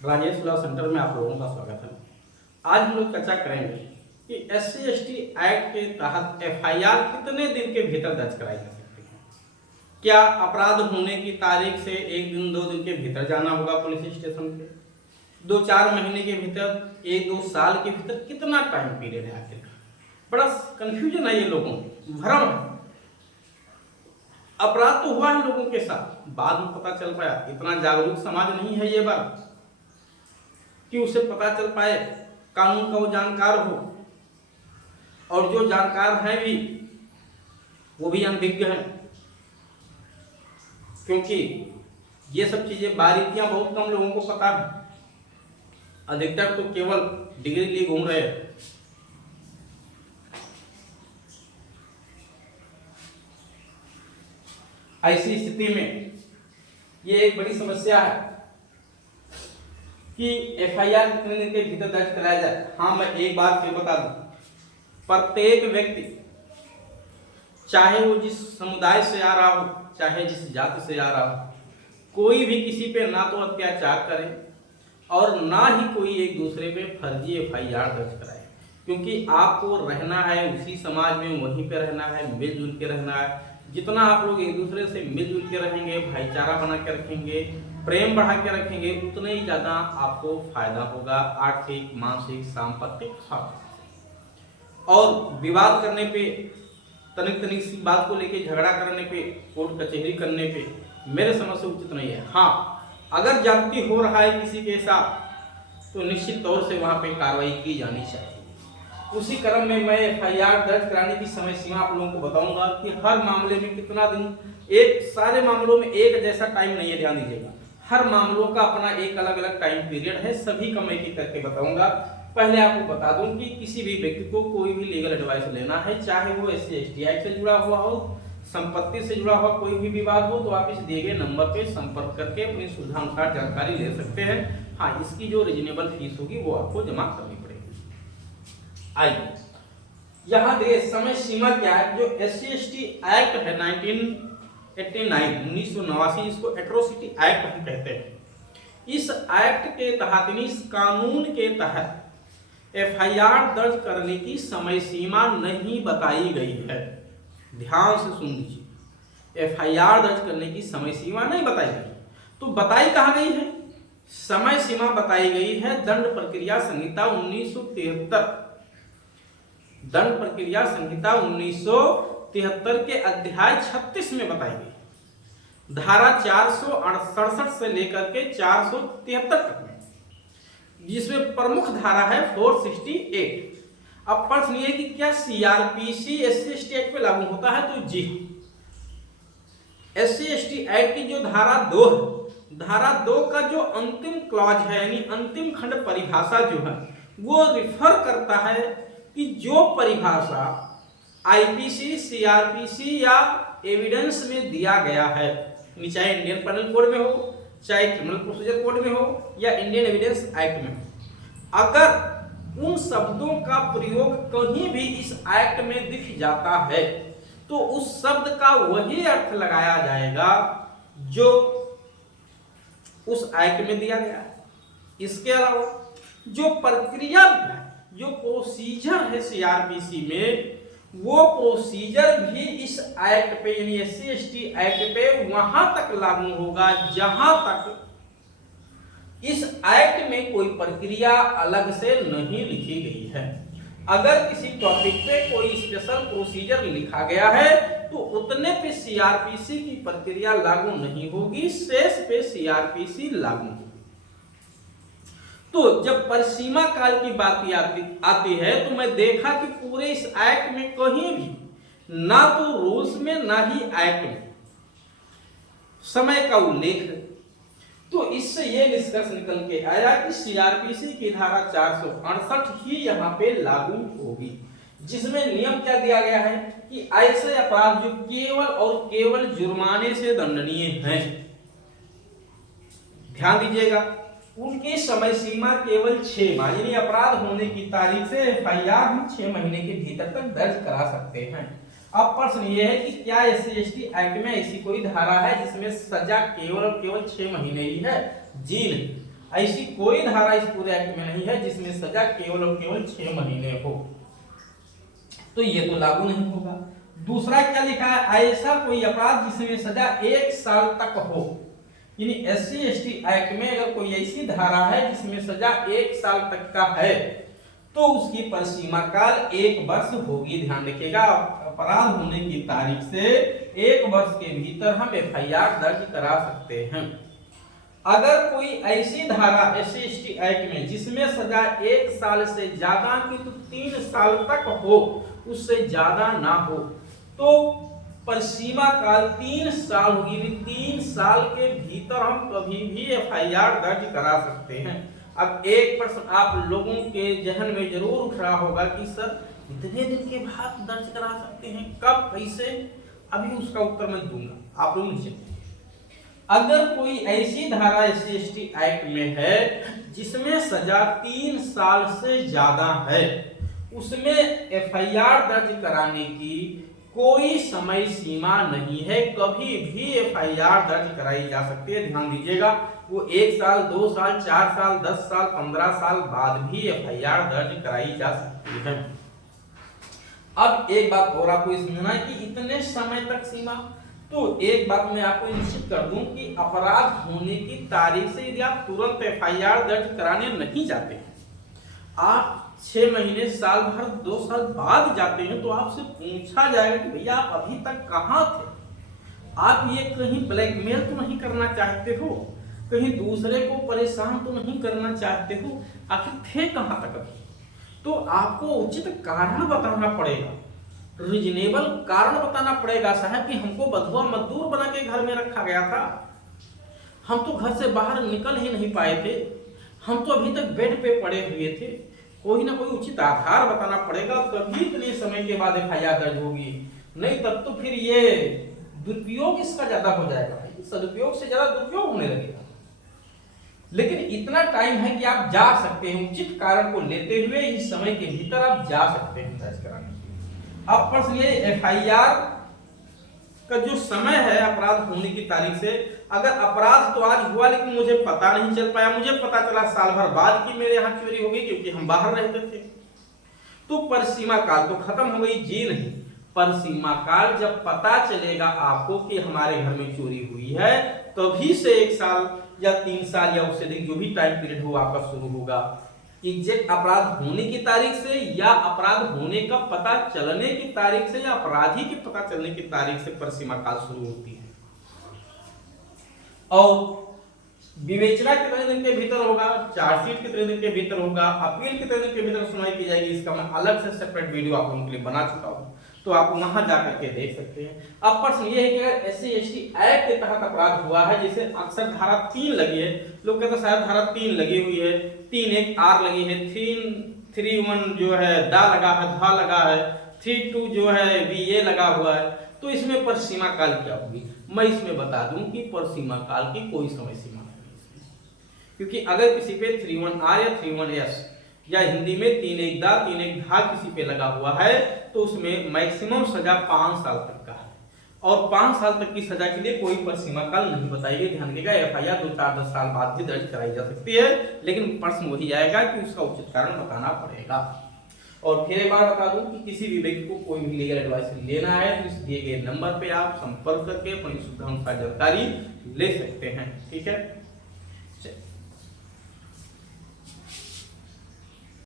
Rajesh law centre में आप लोगों का स्वागत है। आज हम लोग चर्चा करेंगे कि SC/ST एक्ट के तहत FIR कितने दिन के भीतर दर्ज कराई जा सकती है। क्या अपराध होने की तारीख से 1 दिन 2 दिन के भीतर जाना होगा पुलिस स्टेशन पे, 2-4 महीने के भीतर, 1-2 साल के भीतर, कितना टाइम पीरियड है आखिर? बड़ा कंफ्यूजन है, ये लोगों को भ्रम है। अपराध तो हुआ है लोगों के साथ, बाद में पता चल पाया। इतना जागरूक समाज नहीं है ये बात कि उसे पता चल पाए, कानून का वो जानकार हो, और जो जानकार है भी वो भी अनभिज्ञ है, क्योंकि ये सब चीजें बारीकियां बहुत कम लोगों को पता है। अधिकतर तो केवल डिग्री लिए घूम रहे हैं। ऐसी स्थिति में ये एक बड़ी समस्या है कि FIR कितने दिन के भीतर दर्ज कराया जाए। हाँ, मैं एक बात फिर बता दूं, प्रत्येक व्यक्ति, चाहे वो जिस समुदाय से आ रहा हो, चाहे जिस जाति से आ रहा हो, कोई भी किसी पे ना तो अत्याचार करे और ना ही कोई एक दूसरे पे फर्जी FIR दर्ज कराए, क्योंकि आपको रहना है उसी समाज में, वहीं पे रहना है, मिलजुल के रहना है। जितना आप लोग एक दूसरे से मिलजुल के रहेंगे, भाईचारा बना के रखेंगे, प्रेम बढ़ा के रखेंगे, उतना ही ज्यादा आपको फायदा होगा आर्थिक, मानसिक, सांपत्तिक सब। और विवाद करने पे, तनिक तनिक सी बात को लेके झगड़ा करने पे, कोर्ट कचहरी करने पे मेरे समझ से उचित नहीं है। हाँ, अगर ज्यादती हो रहा है किसी के साथ तो निश्चित तौर से वहां पे कार्रवाई की जानी चाहिए। उसी क्रम में मैं FIR दर्ज कराने की समय सीमा आप लोगों को बताऊंगा कि हर मामले में कितना दिन। एक सारे मामलों में एक जैसा टाइम नहीं है, ध्यान दीजिएगा। हर मामलों का अपना एक अलग अलग टाइम पीरियड है, सभी का मैं एक करके बताऊंगा। पहले आपको बता दूं कि किसी भी व्यक्ति को कोई भी लीगल एडवाइस लेना है, चाहे वो SC/ST एक्ट से जुड़ा हुआ हो, संपत्ति से जुड़ा हुआ कोई भी विवाद हो, तो आप इस दिए गए नंबर पे संपर्क करके अपनी सुविधा अनुसार जानकारी ले सकते हैं। हाँ, इसकी जो रीजनेबल फीस होगी वो आपको जमा करनी पड़ेगी। आइए यहाँ देखिए समय सीमा क्या है। जो SC/ST एक्ट है 1989, इसको एट्रोसिटी एक्ट हम कहते हैं। इस एक्ट के तहत, इस कानून के तहत FIR दर्ज करने की समय सीमा नहीं बताई गई है। ध्यान से सुन लीजिए, FIR दर्ज करने की समय सीमा नहीं बताई गई। तो बताई कहाँ गई है? समय सीमा बताई गई है दंड प्रक्रिया संहिता 1973, दंड प्रक्रिया संहिता 1973 के अध्याय 36 में बताई गई, धारा 467 से लेकर के 473 तक में, जिसमें प्रमुख धारा है 468। अब प्रश्न ये कि क्या CRPC SC/ST एक्ट पे लागू होता है? तो जी, SC/ST एक्ट की जो धारा 2 है, धारा 2 का जो अंतिम क्लॉज है, यानी अंतिम खंड परिभाषा जो है, वो रिफर करता है कि जो परिभाषा IPC, CRPC या एविडेंस में दिया गया है, चाहे इंडियन पेनल कोड में हो, चाहे क्रिमिनल प्रोसीजर कोड में हो, या इंडियन एविडेंस एक्ट में हो, अगर उन शब्दों का प्रयोग कहीं भी इस एक्ट में दिख जाता है तो उस शब्द का वही अर्थ लगाया जाएगा जो उस एक्ट में दिया गया है। इसके अलावा जो प्रक्रिया, जो प्रोसीजर है CRPC में, वो प्रोसीजर भी इस एक्ट पे, यानी SC/ST एक्ट पे वहां तक लागू होगा जहां तक इस एक्ट में कोई प्रक्रिया अलग से नहीं लिखी गई है। अगर किसी टॉपिक पे कोई स्पेशल प्रोसीजर लिखा गया है तो उतने पे CRPC की प्रक्रिया लागू नहीं होगी, शेष पे CRPC लागू होगी। तो जब परिसीमा काल की बात आती है तो मैं देखा कि पूरे इस एक्ट में कहीं भी ना तो रूल्स में ना ही एक्ट में समय का उल्लेख है। तो इससे यह निष्कर्ष निकल के आया कि CRPC की धारा 468 ही यहाँ पे लागू होगी, जिसमें नियम क्या दिया गया है कि ऐसे अपराध जो केवल और केवल जुर्माने से दंडनीय हैं, ध्यान दीजिएगा, उनकी समय सीमा केवल 6 माह, यानी अपराध होने की तारीख से FIR हम 6 महीने के भीतर तक दर्ज करा सकते हैं। अब प्रश्न ये है कि क्या SC/ST एक्ट में ऐसी कोई धारा है जिसमें सजा केवल और केवल 6 महीने ही है? जी नहीं। ऐसी कोई धारा इस पूरे एक्ट में नहीं है जिसमें सजा केवल और केवल 6 महीने हो, तो ये तो लागू नहीं होगा। दूसरा क्या लिखा है, ऐसा कोई अपराध जिसमें सजा 1 साल तक हो, यानी SC/ST एक्ट में अगर कोई ऐसी धारा है जिसमें सजा 1 साल तक का है तो उसकी परिसीमा काल 1 वर्ष होगी। ध्यान रखिएगा, अपराध होने की तारीख से 1 वर्ष के भीतर हम FIR दर्ज करा सकते हैं। अगर कोई ऐसी धारा SC/ST एक्ट में जिसमें सजा 1 साल से ज्यादा की तो 3 साल तक हो, उससे ज्यादा ना हो, तो परिसीमा काल 3 साल होगी। 3 साल के भीतर हम कभी भी FIR दर्ज करा सकते हैं। अब एक प्रश्न आप लोगों के जहन में जरूर उठ रहा होगा कि सर इतने दिन के बाद दर्ज करा सकते हैं, कब, कैसे? अभी उसका उत्तर मैं दूंगा, आप लोग नीचे। अगर कोई ऐसी धारा SC/ST एक्ट में है जिसमें सजा 3 साल से ज्यादा है, उसमें FIR दर्ज कराने की कोई समय सीमा नहीं है, कभी भी FIR दर्ज कराई जा सकती है। ध्यान दीजिएगा, वो 1 साल, 2 साल, 4 साल, 10 साल, 15 साल बाद भी FIR दर्ज कराई जा सकती है। अब एक बात और आपको समझना है कि इतने समय तक सीमा, तो एक बात मैं आपको निश्चित कर दूं कि अपराध होने की तारीख से यदि आप तुरंत FIR दर्ज कराने नहीं जाते हैं, आप 6 महीने, साल भर, 2 साल बाद जाते हैं, तो आपसे पूछा जाएगा कि भैया आप अभी तक कहां थे? आप ये कहीं ब्लैकमेल तो नहीं करना चाहते हो, कहीं दूसरे को परेशान तो नहीं करना चाहते हो, आखिर थे कहां तक अभी? तो आपको उचित कारण बताना पड़ेगा, रीजनेबल कारण बताना पड़ेगा। साहब कि हमको बधुआ मजदूर बना के घर में रखा गया था, हम तो घर से बाहर निकल ही नहीं पाए थे, हम तो अभी तक बेड पे पड़े हुए थे। कोई ना कोई उचित आधार बताना पड़ेगा, तभी इतने समय के बाद FIR दर्ज होगी, नहीं तब तो फिर ये दुरुपयोग इसका ज्यादा हो जाएगा, सदुपयोग से ज्यादा दुरुपयोग होने लगेगा। लेकिन इतना टाइम है कि आप जा सकते हैं, उचित कारण को लेते हुए इस समय के भीतर आप जा सकते हैं दर्ज कराने के लिए। अब प्रश्न ये FIR का जो समय है अपराध होने की तारीख से, अगर अपराध तो आज हुआ लेकिन मुझे पता नहीं चल पाया, मुझे पता चला साल भर बाद कि मेरे यहाँ चोरी हो गई क्योंकि हम बाहर रहते थे, तो परिसीमा काल तो खत्म हो गई। जी नहीं, परिसीमा काल जब पता चलेगा आपको कि हमारे घर में चोरी हुई है, तभी से 1 साल या 3 साल या उससे अधिक जो भी टाइम पीरियड हो आपका शुरू होगा। एग्जैक्ट अपराध होने की तारीख से या अपराध होने का पता चलने की तारीख से या अपराधी के पता चलने की तारीख से परिसीमा काल शुरू होती है। और विवेचना कितने दिन के भीतर होगा, चार्जशीट कितने दिन के भीतर होगा, अपील कितने दिन के भीतर सुनवाई की जाएगी, इसका मैं अलग से सेपरेट वीडियो आप लोगों के लिए बना चुका हूं, तो आप वहां जाकर के देख सकते हैं। अब प्रश्न ये है कि अगर SC/ST एक्ट के तहत अपराध हुआ है, जैसे अक्सर धारा 3 लगी है, लोग कहते हैं शायद धारा 3 लगी हुई है, 3(1) R लगी है, 3(1) जो है दा लगा है, धा लगा है, 3(2) जो है VA लगा हुआ है, तो इसमें परिसीमा काल क्या होगी? मैं इसमें बता दूं कि परिसीमा काल की कोई समय सीमा नहीं, क्योंकि अगर किसी पे 3(1) R या 3(1) S या हिंदी में 3(1) दा 3(1) धा किसी पे लगा हुआ है, तो उसमें मैक्सिमम सजा 5 साल तक का है, और 5 साल तक की सजा के लिए कोई परिसीमा काल नहीं बताइए। ध्यान रखिएगा, FIR 2, 4, 10 साल बाद भी दर्ज कराई जा सकती है, लेकिन प्रश्न वही आएगा कि उसका उचित कारण बताना पड़ेगा। और फिर एक बार बता दूं कि किसी भी व्यक्ति को कोई भी लीगल एडवाइस लेना है तो इस दिए गए नंबर पे आप संपर्क करके अपनी सुविधा अनुसार जानकारी ले सकते हैं। ठीक है।